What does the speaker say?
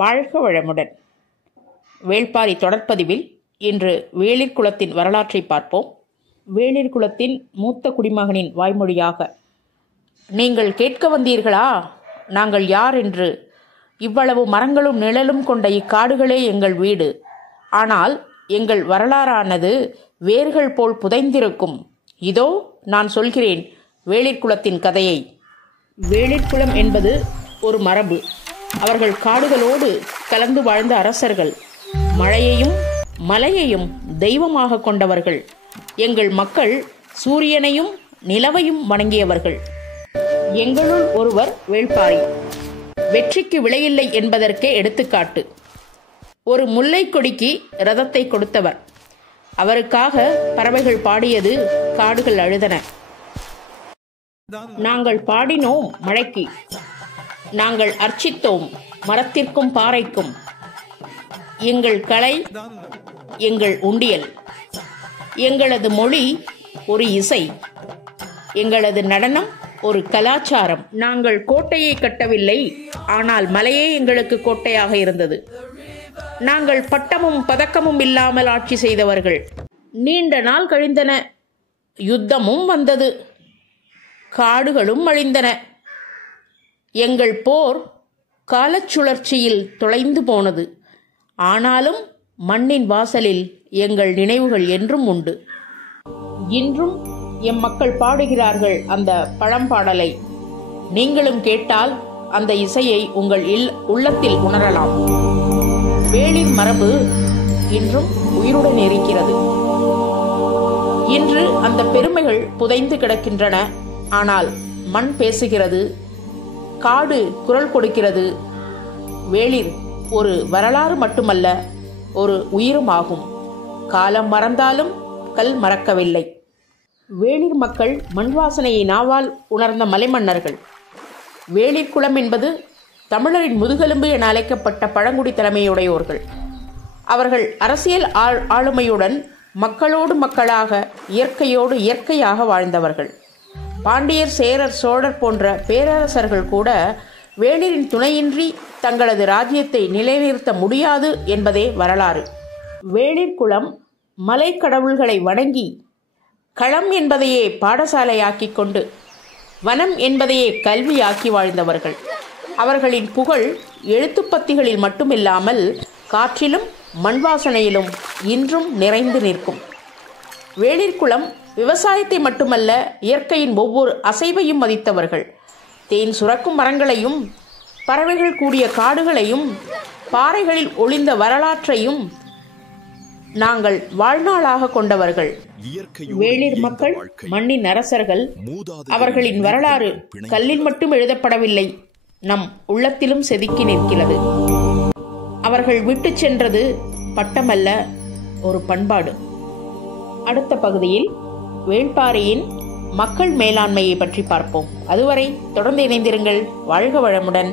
வாழ்க வளமுடன். வேள்பாரி தொடர்பதிவில் இன்று வேளிர் குலத்தின் வரலாற்றை பார்ப்போம். வேளிர் குலத்தின் மூத்த குடிமகனின் வாய்மொழியாக, நீங்கள் கேட்க வந்தீர்களா நாங்கள் யார் என்று? இவ்வளவு மரங்களும் நிழலும் கொண்ட இக்காடுகளே எங்கள் வீடு. ஆனால் எங்கள் வரலாறானது வேர்கள் போல் புதைந்திருக்கும். இதோ நான் சொல்கிறேன் வேளிர் குலத்தின் கதையை. வேளிர் குலம் என்பது ஒரு மரபு. அவர்கள் காடுகளோடு கலந்து வாழ்ந்த அரசர்கள். மழையையும் மலையையும் தெய்வமாக கொண்டவர்கள். எங்கள் மக்கள் சூரியனையும் நிலவையும் வணங்கியவர்கள். எங்களுள் ஒருவர் வேள்பாரி. வெற்றிக்கு விலையில்லை என்பதற்கே எடுத்துக்காட்டு. ஒரு முல்லை கொடிக்கு ரதத்தை கொடுத்தவர். அவருக்காக பறவைகள் பாடியது, காடுகள் அழுதன. நாங்கள் பாடினோம் மழைக்கு, நாங்கள் அர்ச்சித்தோம் மரத்திற்கும் பாறைக்கும். எங்கள் கலை எங்கள் உண்டியல், எங்களது மொழி ஒரு இசை, எங்களது நடனம் ஒரு கலாச்சாரம். நாங்கள் கோட்டையை கட்டவில்லை, ஆனால் மலையே எங்களுக்கு கோட்டையாக இருந்தது. நாங்கள் பட்டமும் பதக்கமும் இல்லாமல் ஆட்சி செய்தவர்கள். நீண்ட நாள் கழிந்தன, யுத்தமும் வந்தது, காடுகளும் அழிந்தன. எங்கள் போர் காலச்சுழற்சியில் தொலைந்து போனது. ஆனாலும் மண்ணின் வாசலில் எங்கள் நினைவுகள் என்றும் உண்டு. இன்றும் எம் மக்கள் பாடுகிறார்கள் அந்த பழம்பாடலை. நீங்களும் கேட்டால் அந்த இசையை உங்கள் உள்ளத்தில் உணரலாம். வேளிர் மரபு இன்றும் உயிருடன் இருக்கிறது. இன்று அந்த பெருமைகள் புதைந்து கிடக்கின்றன. ஆனால் மண் பேசுகிறது, காடு குரல் கொடுக்கிறது. வேளிர் ஒரு வரலாறு மட்டுமல்ல, ஒரு உயிரும் ஆகும். காலம் மறந்தாலும் கல் மறக்கவில்லை. வேளிர் மக்கள் மண் வாசனையை நாவால் உணர்ந்த மலைமன்னர்கள். வேளிர் குலம் என்பது தமிழரின் முதுகெலும்பு என அழைக்கப்பட்ட பழங்குடி தலைமையுடையோர்கள். அவர்கள் அரசியல் ஆளுமையுடன் மக்களோடு மக்களாக, இயற்கையோடு இயற்கையாக வாழ்ந்தவர்கள். பாண்டியர், சேரர், சோழர் போன்ற பேரரசர்கள் கூட வேளிரின் துணையின்றி தங்களது ராஜ்யத்தை நிலைநிறுத்த முடியாது என்பதே வரலாறு. வேளிர் குலம் மலை கடவுள்களை வணங்கி, களம் என்பதையே பாடசாலையாக்கி கொண்டு, வனம் என்பதையே கல்வியாக்கி வாழ்ந்தவர்கள். அவர்களின் புகழ் எழுத்துப்பத்திகளில் மட்டுமில்லாமல் காற்றிலும் மண்வாசனையிலும் இன்றும் நிறைந்து நிற்கும். வேளிர் குலம் விவசாயத்தை மட்டுமல்ல, இயற்கையின் ஒவ்வொரு அசைவையும் மதித்தவர்கள். தேன் சுரக்கும் மரங்களையும், பறவைகள் கூடிய காடுகளையும், பாறைகளில் ஒளிந்த வரலாற்றையும் நாங்கள் வாழ்நாளாக கொண்டவர்கள். வேளிர் மக்கள் மண்ணின் அரசர்கள். அவர்களின் வரலாறு கல்லில் மட்டும் எழுதப்படவில்லை, நம் உள்ளத்திலும் செதுக்கி நிற்கிறது. அவர்கள் விட்டு சென்றது பட்டமல்ல, ஒரு பண்பாடு. அடுத்த பகுதியில் வேள்பாரியின் மக்கள் மேலாண்மையை பற்றி பார்ப்போம். அதுவரை தொடர்ந்து இணைந்திருங்கள். வாழ்க வளமுடன்.